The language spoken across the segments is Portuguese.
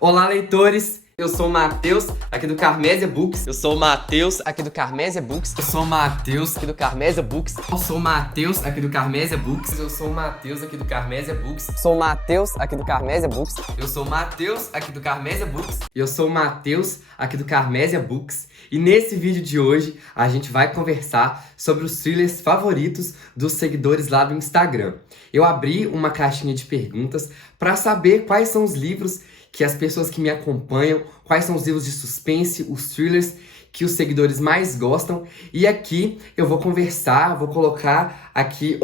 Olá, leitores! Eu sou o Matheus, aqui do Carmésia Books. Eu sou o Matheus, aqui do Carmésia Books. Eu sou o Matheus, Aqui do Carmésia Books. Eu sou o Matheus, aqui do Carmésia Books. Eu sou o Matheus, aqui do Carmésia Books. Sou o Matheus, aqui do Carmésia Books. Eu sou o Matheus, aqui do Carmésia Books. E eu sou o Matheus, aqui do Carmésia Books. E nesse vídeo de hoje, a gente vai conversar sobre os thrillers favoritos dos seguidores lá do Instagram. Eu abri uma caixinha de perguntas para saber quais são os livros que as pessoas que me acompanham, quais são os livros de suspense, os thrillers que os seguidores mais gostam. E aqui eu vou conversar, vou colocar aqui,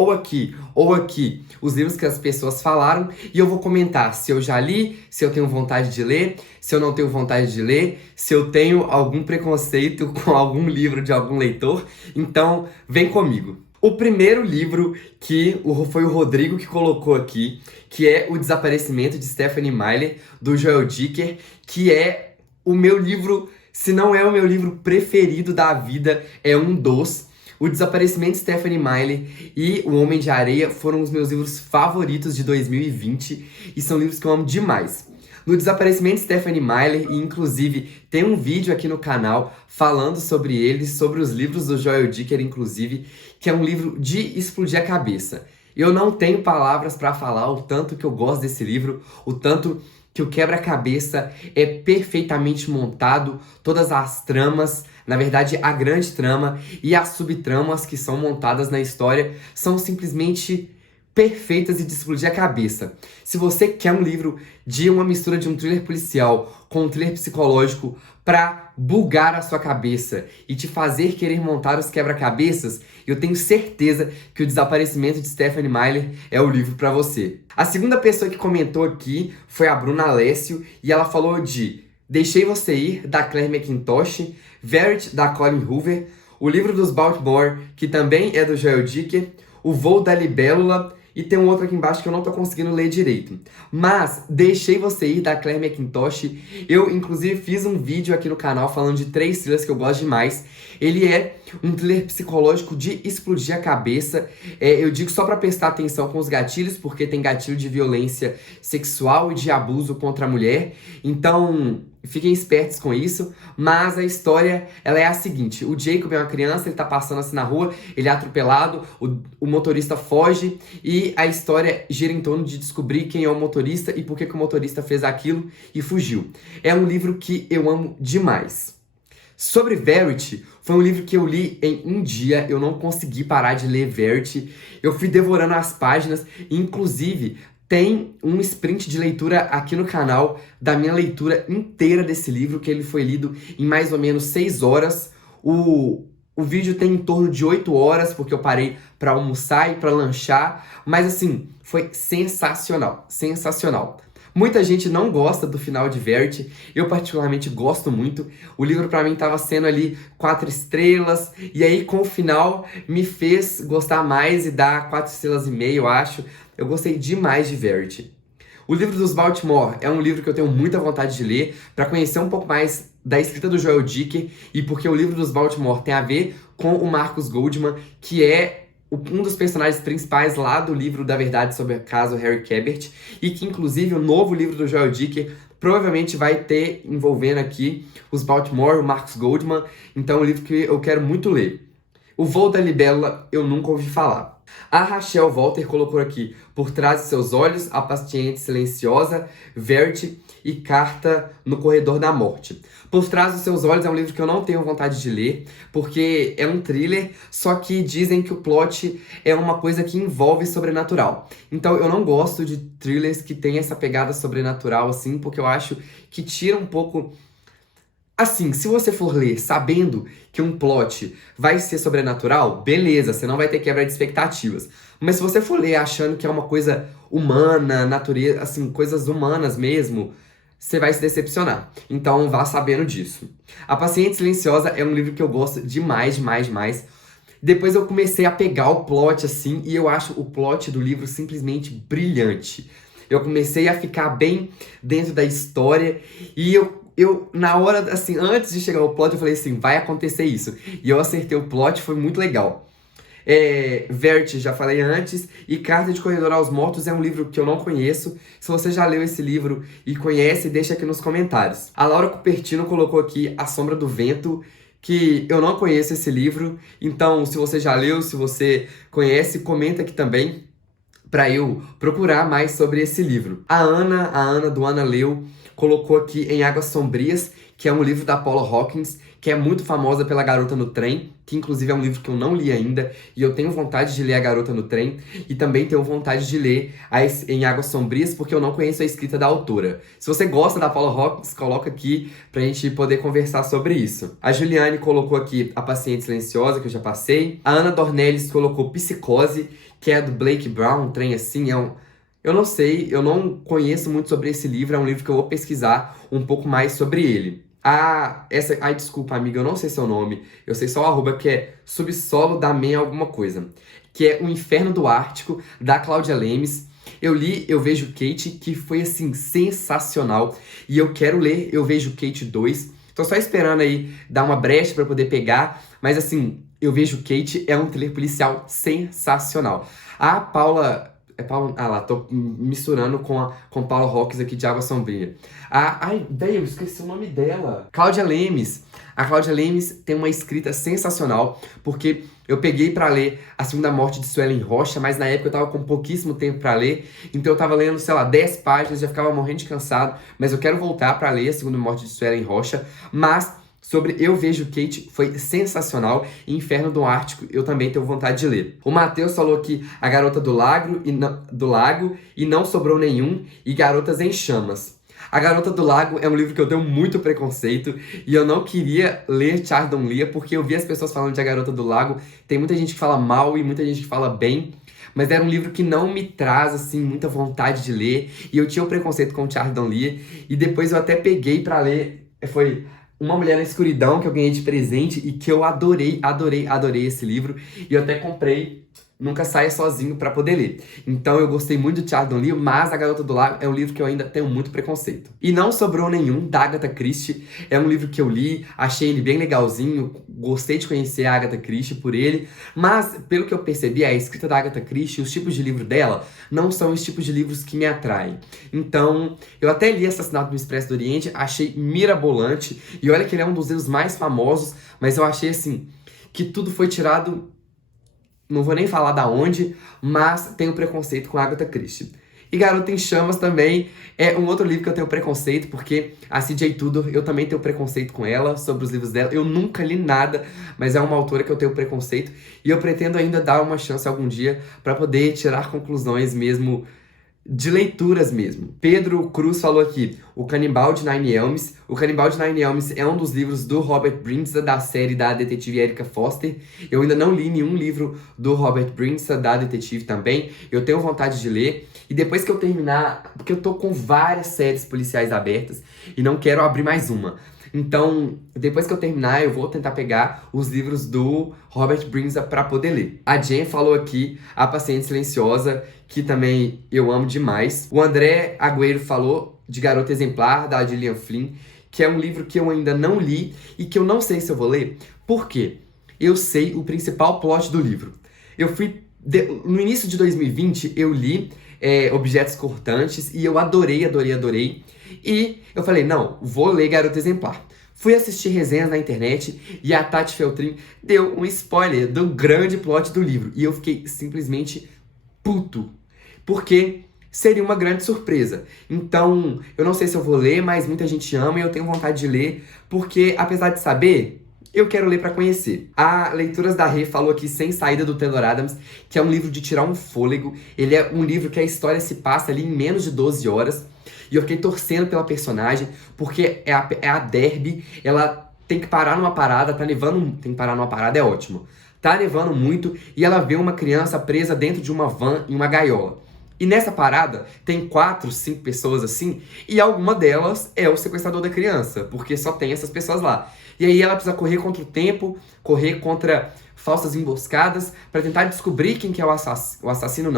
os livros que as pessoas falaram e eu vou comentar se eu já li, se eu tenho vontade de ler, se eu não tenho vontade de ler, se eu tenho algum preconceito com algum livro de algum leitor. Então, vem comigo. O primeiro livro que foi o Rodrigo que colocou aqui, que é O Desaparecimento de Stephenie Meyer, do Joel Dicker, que é o meu livro, se não é o meu livro preferido da vida, é um dos. O Desaparecimento de Stephenie Meyer e O Homem de Areia foram os meus livros favoritos de 2020 e são livros que eu amo demais. No Desaparecimento de Stephenie Meyer, e inclusive tem um vídeo aqui no canal falando sobre ele, sobre os livros do Joel Dicker, inclusive, que é um livro de explodir a cabeça. Eu não tenho palavras para falar o tanto que eu gosto desse livro, o tanto que o quebra-cabeça é perfeitamente montado, todas as tramas, na verdade a grande trama e as subtramas que são montadas na história são simplesmente perfeitas e de explodir a cabeça. Se você quer um livro de uma mistura de um thriller policial com um thriller psicológico pra bugar a sua cabeça e te fazer querer montar os quebra-cabeças, eu tenho certeza que O Desaparecimento de Stephenie Meyer é o livro pra você. A segunda pessoa que comentou aqui foi a Bruna Alessio e ela falou de Deixei Você Ir, da Claire McIntosh, Verity, da Colleen Hoover, O Livro dos Baltimore, que também é do Joel Dicker, O Voo da Libélula, e tem um outro aqui embaixo que eu não tô conseguindo ler direito. Mas Deixei Você Ir, da Claire McIntosh. Eu, inclusive, fiz um vídeo aqui no canal falando de 3 thrillers que eu gosto demais. Ele é um thriller psicológico de explodir a cabeça. Eu digo só pra prestar atenção com os gatilhos, porque tem gatilho de violência sexual e de abuso contra a mulher. Então, fiquem espertos com isso, mas a história, ela é a seguinte: o Jacob é uma criança, ele tá passando assim na rua, ele é atropelado, o motorista foge e a história gira em torno de descobrir quem é o motorista e por que o motorista fez aquilo e fugiu. É um livro que eu amo demais. Sobre Verity, foi um livro que eu li em um dia, eu não consegui parar de ler Verity, eu fui devorando as páginas, inclusive tem um sprint de leitura aqui no canal da minha leitura inteira desse livro, que ele foi lido em mais ou menos 6 horas. O vídeo tem em torno de 8 horas, porque eu parei para almoçar e para lanchar, mas assim, foi sensacional, sensacional. Muita gente não gosta do final de Verity, eu particularmente gosto muito. O livro pra mim tava sendo ali 4 estrelas, e aí com o final me fez gostar mais e dar 4 estrelas e meio, eu acho. Eu gostei demais de Verity. O Livro dos Baltimore é um livro que eu tenho muita vontade de ler, para conhecer um pouco mais da escrita do Joel Dicker, e porque o Livro dos Baltimore tem a ver com o Marcus Goldman, que é um dos personagens principais lá do livro da verdade sobre o caso Harry Cabert, e que inclusive o novo livro do Joel Dicker provavelmente vai ter envolvendo aqui os Baltimore, o Marcus Goldman, então é um livro que eu quero muito ler. O Voo da Libélula eu nunca ouvi falar. A Rachel Walter colocou aqui Por Trás de Seus Olhos, A Paciente Silenciosa, Verity e Carta no Corredor da Morte. Por Trás dos Seus Olhos é um livro que eu não tenho vontade de ler, porque é um thriller, só que dizem que o plot é uma coisa que envolve sobrenatural. Então eu não gosto de thrillers que tem essa pegada sobrenatural, assim, porque eu acho que tira um pouco... Assim, se você for ler sabendo que um plot vai ser sobrenatural, beleza, você não vai ter quebra de expectativas. Mas se você for ler achando que é uma coisa humana, natureza, assim, coisas humanas mesmo, você vai se decepcionar. Então vá sabendo disso. A Paciente Silenciosa é um livro que eu gosto demais, demais, demais. Depois eu comecei a pegar o plot, assim, e eu acho o plot do livro simplesmente brilhante. Eu comecei a ficar bem dentro da história e eu, na hora, assim, antes de chegar ao plot, eu falei assim, vai acontecer isso. E eu acertei o plot, foi muito legal. Verity, já falei antes, e Carta de Corredor aos Mortos é um livro que eu não conheço. Se você já leu esse livro e conhece, deixa aqui nos comentários. A Laura Cupertino colocou aqui A Sombra do Vento, que eu não conheço esse livro, então se você já leu, se você conhece, comenta aqui também para eu procurar mais sobre esse livro. A Ana do Ana Leu, colocou aqui Em Águas Sombrias, que é um livro da Paula Hawkins, que é muito famosa pela Garota no Trem, que inclusive é um livro que eu não li ainda, e eu tenho vontade de ler A Garota no Trem, e também tenho vontade de ler Em Águas Sombrias, porque eu não conheço a escrita da autora. Se você gosta da Paula Hawkins, coloca aqui pra gente poder conversar sobre isso. A Juliane colocou aqui A Paciente Silenciosa, que eu já passei. A Ana Dornelles colocou Psicose, que é do Blake Brown, um trem assim, eu não sei, eu não conheço muito sobre esse livro, é um livro que eu vou pesquisar um pouco mais sobre ele. Desculpa, amiga, eu não sei seu nome, eu sei só o arroba, que é Subsolo da Men alguma coisa, que é O Inferno do Ártico, da Cláudia Lemes. Eu li Eu Vejo Kate, que foi, assim, sensacional, e eu quero ler Eu Vejo Kate 2, tô só esperando aí dar uma brecha pra poder pegar, mas, assim, Eu Vejo Kate é um thriller policial sensacional. A Paula... tô misturando com Paula Hawkins aqui de Água Sombria. Eu esqueci o nome dela. Cláudia Lemes. A Cláudia Lemes tem uma escrita sensacional, porque eu peguei pra ler A Segunda Morte de Suelen Rocha, mas na época eu tava com pouquíssimo tempo pra ler, então eu tava lendo, sei lá, 10 páginas, já ficava morrendo de cansado, mas eu quero voltar pra ler A Segunda Morte de Suelen Rocha, mas... Sobre Eu Vejo Kate foi sensacional, e Inferno do Ártico eu também tenho vontade de ler. O Matheus falou que A Garota do Lago e Não Sobrou Nenhum, e Garotas em Chamas. A Garota do Lago é um livro que eu tenho muito preconceito, e eu não queria ler Chardon Lia, porque eu vi as pessoas falando de A Garota do Lago, tem muita gente que fala mal e muita gente que fala bem, mas era um livro que não me traz, assim, muita vontade de ler, e eu tinha um preconceito com Chardon Lia, e depois eu até peguei pra ler, foi... Uma Mulher na Escuridão, que eu ganhei de presente e que eu adorei esse livro. E eu até comprei Nunca Saia Sozinho pra poder ler. Então eu gostei muito de Chardon Lee, mas A Garota do Lago é um livro que eu ainda tenho muito preconceito. E Não Sobrou Nenhum, da Agatha Christie, é um livro que eu li, achei ele bem legalzinho, gostei de conhecer a Agatha Christie por ele, mas pelo que eu percebi, a escrita da Agatha Christie, os tipos de livro dela, não são os tipos de livros que me atraem. Então, eu até li Assassinato no Expresso do Oriente, achei mirabolante, e olha que ele é um dos livros mais famosos, mas eu achei assim, que tudo foi tirado... Não vou nem falar da onde, mas tenho preconceito com Agatha Christie. E Garota em Chamas também é um outro livro que eu tenho preconceito, porque a C.J. Tudor, eu também tenho preconceito com ela, sobre os livros dela. Eu nunca li nada, mas é uma autora que eu tenho preconceito. E eu pretendo ainda dar uma chance algum dia para poder tirar conclusões mesmo, de leituras mesmo. Pedro Cruz falou aqui, O Canibal de Nine Elms. O Canibal de Nine Elms é um dos livros do Robert Brinza, da série da detetive Erica Foster. Eu ainda não li nenhum livro do Robert Brinza, da detetive também. Eu tenho vontade de ler. E depois que eu terminar, porque eu tô com várias séries policiais abertas e não quero abrir mais uma. Então, depois que eu terminar, eu vou tentar pegar os livros do Robert Brinza pra poder ler. A Jen falou aqui A Paciente Silenciosa, que também eu amo demais. O André Agüero falou de Garota Exemplar, da Gillian Flynn, que é um livro que eu ainda não li e que eu não sei se eu vou ler. Por quê? Eu sei o principal plot do livro. No início de 2020, eu li Objetos Cortantes e eu adorei. E eu falei, não, vou ler Garota Exemplar. Fui assistir resenhas na internet e a Tati Feltrin deu um spoiler do grande plot do livro. E eu fiquei simplesmente puto, porque seria uma grande surpresa. Então, eu não sei se eu vou ler, mas muita gente ama e eu tenho vontade de ler, porque apesar de saber... eu quero ler pra conhecer. A Leituras da Rê falou aqui Sem Saída, do Taylor Adams, que é um livro de tirar um fôlego. Ele é um livro que a história se passa ali em menos de 12 horas. E eu fiquei torcendo pela personagem, porque é a Derby, ela tem que parar numa parada, tá nevando... Tem que parar numa parada, é ótimo. Tá nevando muito e ela vê uma criança presa dentro de uma van em uma gaiola. E nessa parada tem 4, 5 pessoas assim, e alguma delas é o sequestrador da criança, porque só tem essas pessoas lá. E aí ela precisa correr contra o tempo, correr contra falsas emboscadas, pra tentar descobrir quem que é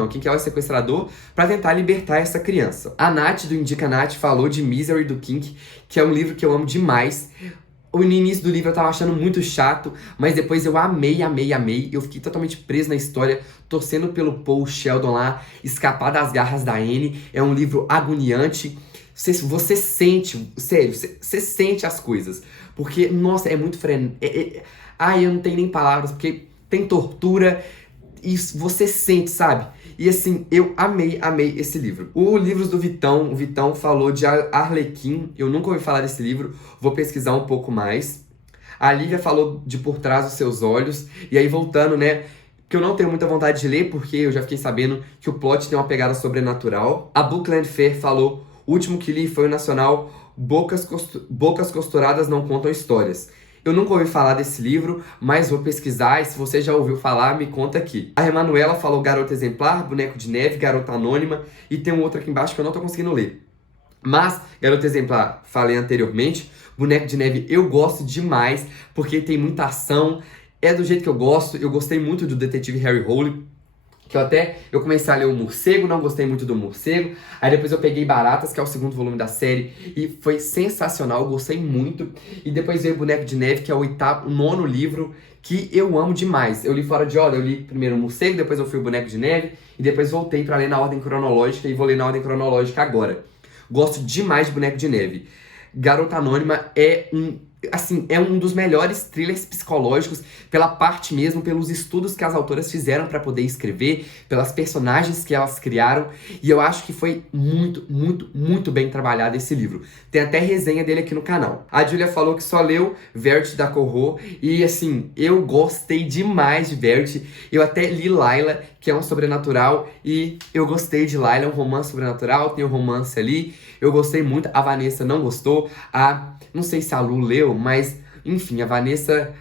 quem que é o sequestrador, pra tentar libertar essa criança. A Nath, do Indica Nath, falou de Misery, do King, que é um livro que eu amo demais. No início do livro eu tava achando muito chato, mas depois eu amei. Eu fiquei totalmente preso na história, torcendo pelo Paul Sheldon lá escapar das garras da Anne. É um livro agoniante. Você sente, sério, você sente as coisas. Porque, nossa, é muito Ai, eu não tenho nem palavras, porque tem tortura. Isso, você sente, sabe? E assim, eu amei esse livro. O livro do Vitão, o Vitão falou de Arlequim, eu nunca ouvi falar desse livro, vou pesquisar um pouco mais. A Lívia falou de Por Trás dos Seus Olhos, e aí voltando, né, que eu não tenho muita vontade de ler, porque eu já fiquei sabendo que o plot tem uma pegada sobrenatural. A Bookland Fair falou, o último que li foi o nacional Bocas Costuradas Não Contam Histórias. Eu nunca ouvi falar desse livro, mas vou pesquisar e se você já ouviu falar, me conta aqui. A Emanuela falou Garota Exemplar, Boneco de Neve, Garota Anônima e tem um outro aqui embaixo que eu não tô conseguindo ler. Mas, Garota Exemplar, falei anteriormente, Boneco de Neve eu gosto demais, porque tem muita ação, é do jeito que eu gosto. Eu gostei muito do Detetive Harry Hole, que eu comecei a ler o Morcego, não gostei muito do Morcego. Aí depois eu peguei Baratas, que é o segundo volume da série, e foi sensacional, eu gostei muito. E depois veio Boneco de Neve, que é o nono livro, que eu amo demais. Eu li fora de ordem, eu li primeiro o Morcego, depois eu fui o Boneco de Neve, e depois voltei pra ler na ordem cronológica, e vou ler na ordem cronológica agora. Gosto demais de Boneco de Neve. Garota Anônima é um dos melhores thrillers psicológicos pela parte mesmo, pelos estudos que as autoras fizeram para poder escrever, pelas personagens que elas criaram, e eu acho que foi muito bem trabalhado esse livro. Tem até resenha dele aqui no canal. A Julia falou que só leu Verity da Corro, e assim, eu gostei demais de Verity. Eu até li Lila, que é um sobrenatural, e eu gostei de Lila, é um romance sobrenatural, tem um romance ali, eu gostei muito. A Vanessa não gostou, não sei se a Lu leu, mas enfim, a Vanessa...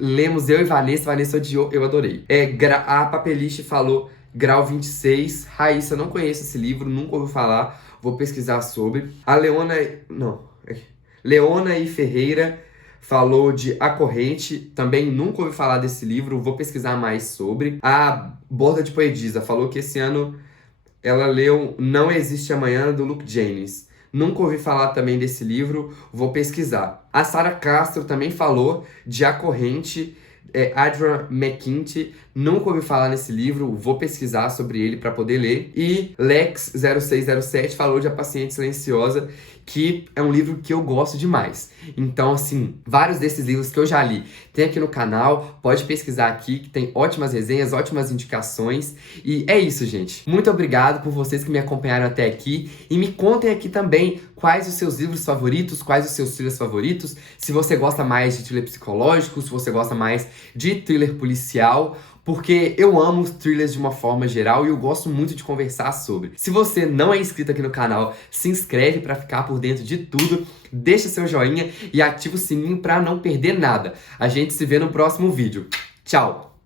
lemos eu e Vanessa odiou, eu adorei. A Papeliche falou Grau 26, Raíssa, não conheço esse livro, nunca ouvi falar, vou pesquisar sobre. A Leona e Ferreira falou de A Corrente, também nunca ouvi falar desse livro, vou pesquisar mais sobre. A Borda de Poetisa falou que esse ano ela leu Não Existe Amanhã, do Luke Jennings. Nunca ouvi falar também desse livro, vou pesquisar. A Sara Castro também falou de A Corrente, Adrian McKinty, nunca ouvi falar nesse livro, vou pesquisar sobre ele para poder ler. E Lex0607 falou de A Paciente Silenciosa, que é um livro que eu gosto demais. Então, assim, vários desses livros que eu já li tem aqui no canal, pode pesquisar aqui, que tem ótimas resenhas, ótimas indicações. E é isso, gente. Muito obrigado por vocês que me acompanharam até aqui. E me contem aqui também quais os seus livros favoritos, quais os seus thrillers favoritos, se você gosta mais de thriller psicológico, se você gosta mais de thriller policial, porque eu amo os thrillers de uma forma geral e eu gosto muito de conversar sobre. Se você não é inscrito aqui no canal, se inscreve para ficar por dentro de tudo, deixa seu joinha e ativa o sininho para não perder nada. A gente se vê no próximo vídeo. Tchau!